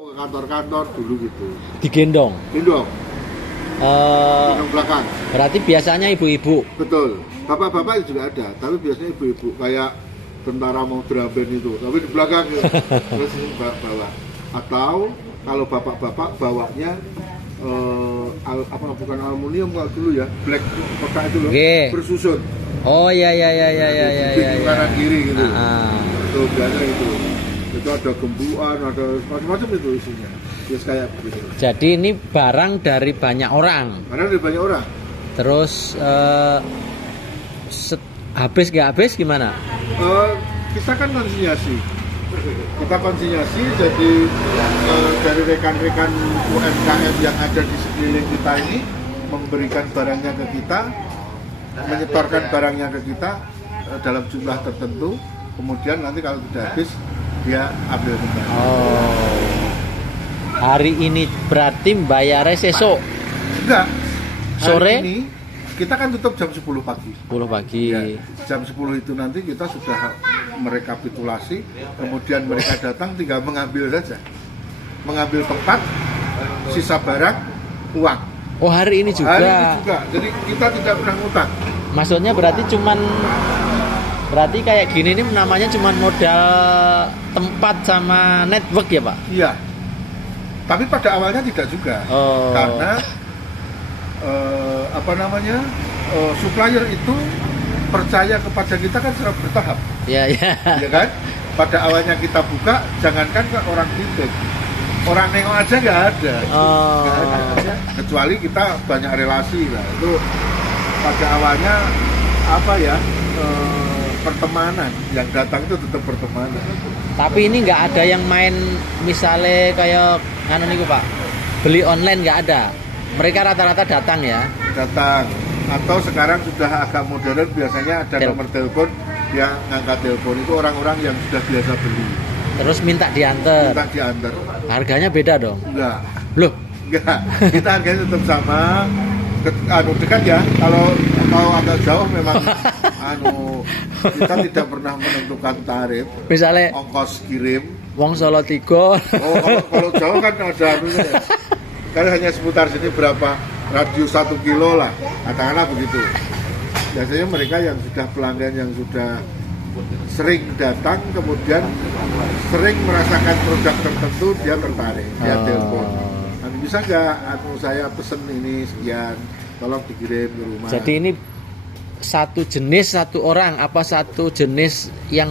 Ke kantor-kantor dulu gitu. Digendong. Gendong, Eh, gendong belakang. berarti biasanya ibu-ibu. Betul. Bapak-bapak juga ada, tapi biasanya ibu-ibu kayak tentara mau deraben itu, tapi di belakang ya. Terus bawa. Atau kalau bapak-bapak bawanya apa bukan aluminium kalau dulu ya, black peka itu loh, Oke. bersusun. Oh ya ya ya ya ya ya Di ya. Ya. kanan kiri gitu. Itu biasanya itu. Itu ada gembuan, ada macam-macam itu isinya. Terus kayak begitu. Jadi ini barang dari banyak orang. Karena ada banyak orang. Terus habis nggak habis gimana? Kita kan konsinyasi. Kita konsinyasi, jadi dari rekan-rekan UMKM yang ada di sekeliling kita ini memberikan barangnya ke kita, menyetorkan barangnya ke kita dalam jumlah tertentu. Kemudian nanti kalau sudah habis dia ambil kembali. Oh. Hari ini berarti bayarnya sesok Enggak. Hari Sore? ini kita kan tutup jam 10 pagi. 10 pagi. Ya, jam 10 itu nanti kita sudah merekapitulasi, kemudian mereka datang tinggal mengambil saja. Mengambil tempat, sisa barang, uang. Oh, hari ini juga. Hari ini juga. Jadi kita tidak pernah ngutang. Maksudnya berarti kayak gini ini namanya cuman modal tempat sama network ya, Pak? Iya. Tapi pada awalnya tidak juga. Oh. Karena supplier itu percaya kepada kita kan secara bertahap. Ya, ya. Ya kan? Pada awalnya kita buka, jangankan ke orang titik, orang nengok aja nggak ada. Oh. Nggak ada. Kecuali kita banyak relasi lah. Itu pada awalnya pertemanan, yang datang itu tetap pertemanan. Tapi ini nggak ada yang main misalnya kayak niku Pak, beli online nggak ada. Mereka rata-rata datang ya. Datang. Atau sekarang sudah agak modern, biasanya ada nomor telepon yang ngangkat telepon itu orang-orang yang sudah biasa beli. Terus minta diantar. Minta diantar. Harganya beda dong. Enggak. Loh, Enggak. Kita harganya tetap sama. Dekat ya. Kalau agak jauh memang kita tidak pernah menentukan tarif. misalnya Ongkos kirim. wong Solo 3. Oh, kalau jauh kan ada anunya. Kan hanya seputar sini berapa radius 1 kilo lah, katakanlah begitu. Biasanya mereka yang sudah pelanggan yang sudah sering datang, kemudian sering merasakan produk tertentu, dia tertarik, dia telepon. Bisa nggak saya pesen ini sekian, tolong dikirim ke rumah. Jadi ini satu jenis satu orang apa satu jenis yang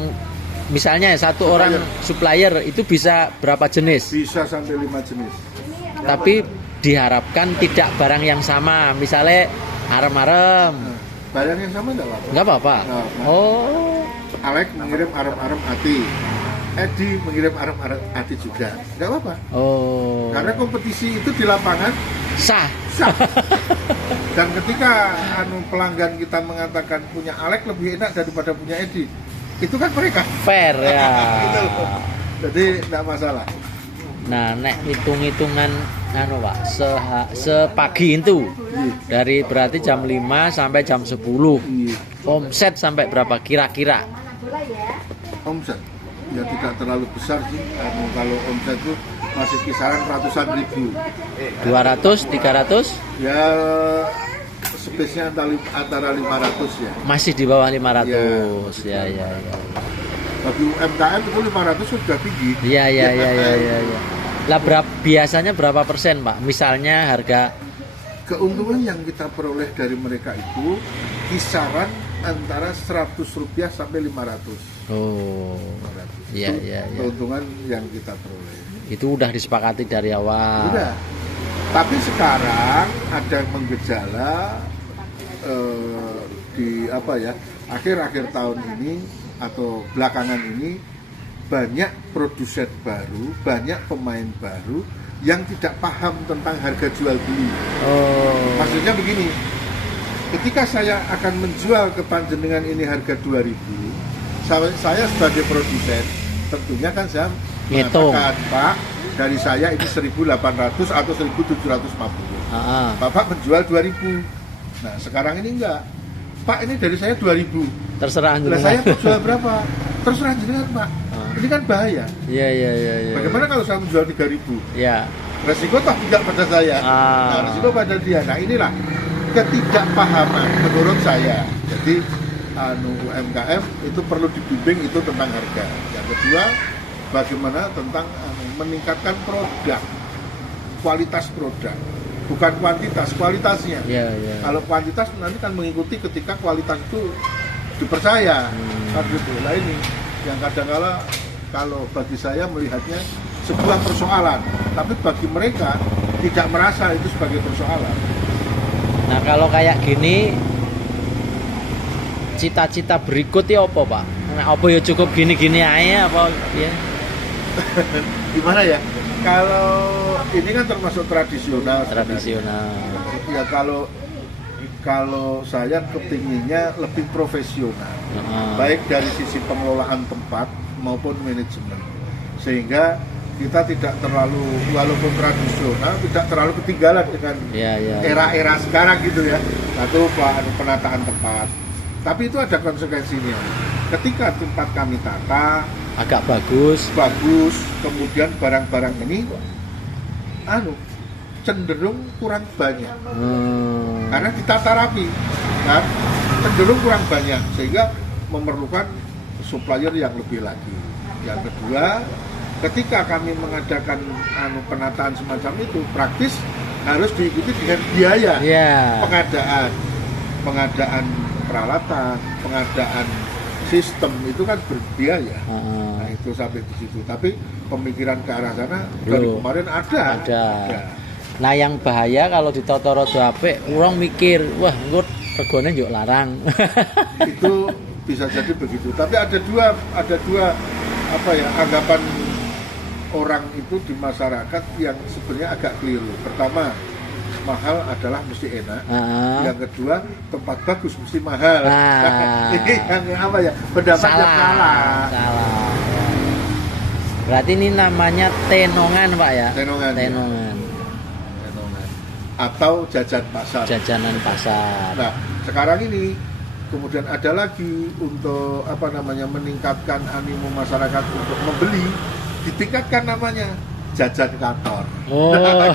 misalnya satu orang supplier itu bisa berapa jenis? Bisa sampai 5 jenis. Tapi diharapkan tidak barang yang sama, misalnya arem-arem. Barang yang sama enggak apa-apa. Nggak apa-apa. Nah, Oh, Alex mengirim arem-arem hati. Edi mengirim arem-arem hati juga. Enggak apa-apa. oh, Karena kompetisi itu di lapangan sah. sah. Dan ketika pelanggan kita mengatakan punya Alex lebih enak daripada punya Edi, itu kan mereka. Fair ya. Gitu loh. Jadi enggak masalah. Nah, nek hitung-hitungan Pak, sepagi itu dari berarti jam 5 sampai jam 10. Iya. Omset sampai berapa kira-kira? Omset ya tidak terlalu besar sih. Kalau omset itu masih kisaran ratusan ribu. 200, 300? Ya space-nya antara 500 ya. Masih di bawah 500. Ya. Bagi UMKM itu 500 sudah tinggi. Iya. Lah biasanya berapa persen, Pak? Misalnya harga Keuntungan yang kita peroleh dari mereka itu kisaran antara Rp100 sampai 500. Oh. 500. Iya. Keuntungan yang kita peroleh. Itu udah disepakati dari awal. Udah. Tapi sekarang ada yang menggejala di akhir-akhir tahun ini atau belakangan ini banyak produsen baru, banyak pemain baru yang tidak paham tentang harga jual beli. Oh. Maksudnya begini, ketika saya akan menjual ke panjenengan ini harga 2.000, saya sebagai produsen tentunya kan saya Ngitung. mengatakan, Pak, dari saya ini 1.800 atau 1.750. Bapak menjual 2.000. Nah, sekarang ini enggak. Pak, ini dari saya 2.000. Terserah Lah saya jual berapa? Terserah jenengan, Pak. Ini kan bahaya. Iya. Bagaimana kalau saya menjual 3.000? Ya. Resiko toh tidak pada saya. Nah, resiko pada dia. Nah, inilah ketidakpahaman menurut saya. Jadi UMKM itu perlu dibimbing itu tentang harga. Yang kedua, bagaimana tentang meningkatkan produk, kualitas produk, bukan kuantitas, kualitasnya. Iya. Kalau kuantitas nanti kan mengikuti ketika kualitas itu dipercaya. Kan gitu. Nah ini yang kadang-kala kalau bagi saya melihatnya sebuah persoalan, tapi bagi mereka tidak merasa itu sebagai persoalan. Nah kalau kayak gini, cita-cita berikutnya apa Pak? Nah, apa ya cukup gini-gini aja apa ya? Gimana ya? Kalau ini kan termasuk tradisional. Tradisional. Ya kalau saya kepinginnya lebih profesional, baik dari sisi pengelolaan tempat maupun manajemen, sehingga kita tidak terlalu, walaupun tradisional, tidak terlalu ketinggalan dengan era-era sekarang gitu ya. Satu penataan tempat, tapi itu ada konsekuensinya. Ketika tempat kami tata agak bagus, kemudian barang-barang ini cenderung kurang banyak karena ditata rapi, kan? Cenderung kurang banyak sehingga memerlukan supplier yang lebih lagi. Yang kedua, ketika kami mengadakan penataan semacam itu, praktis harus diikuti dengan biaya pengadaan peralatan, pengadaan sistem itu kan berbiaya. Nah itu sampai di situ. Tapi pemikiran ke arah sana dari kemarin ada. Nah yang bahaya kalau di Totoro apik, orang mikir, wah engko regane yo larang. Itu bisa jadi begitu. Tapi ada dua anggapan orang itu di masyarakat yang sebenarnya agak keliru. Pertama, mahal adalah mesti enak. Yang kedua, tempat bagus mesti mahal. Ini yang pendapatnya salah. Berarti ini namanya tenongan Pak ya? Tenongan. Atau jajanan pasar. Nah, sekarang ini kemudian ada lagi untuk meningkatkan animo masyarakat untuk membeli, ditingkatkan namanya jajan kantor.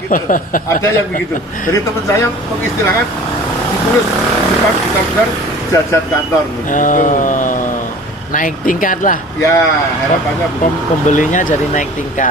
Gitu. Ada yang begitu. Jadi teman saya mengistilahkan ditulis depan besar jajan kantor. Begitu. Naik tingkat lah. Ya, harapannya pembelinya jadi naik tingkat.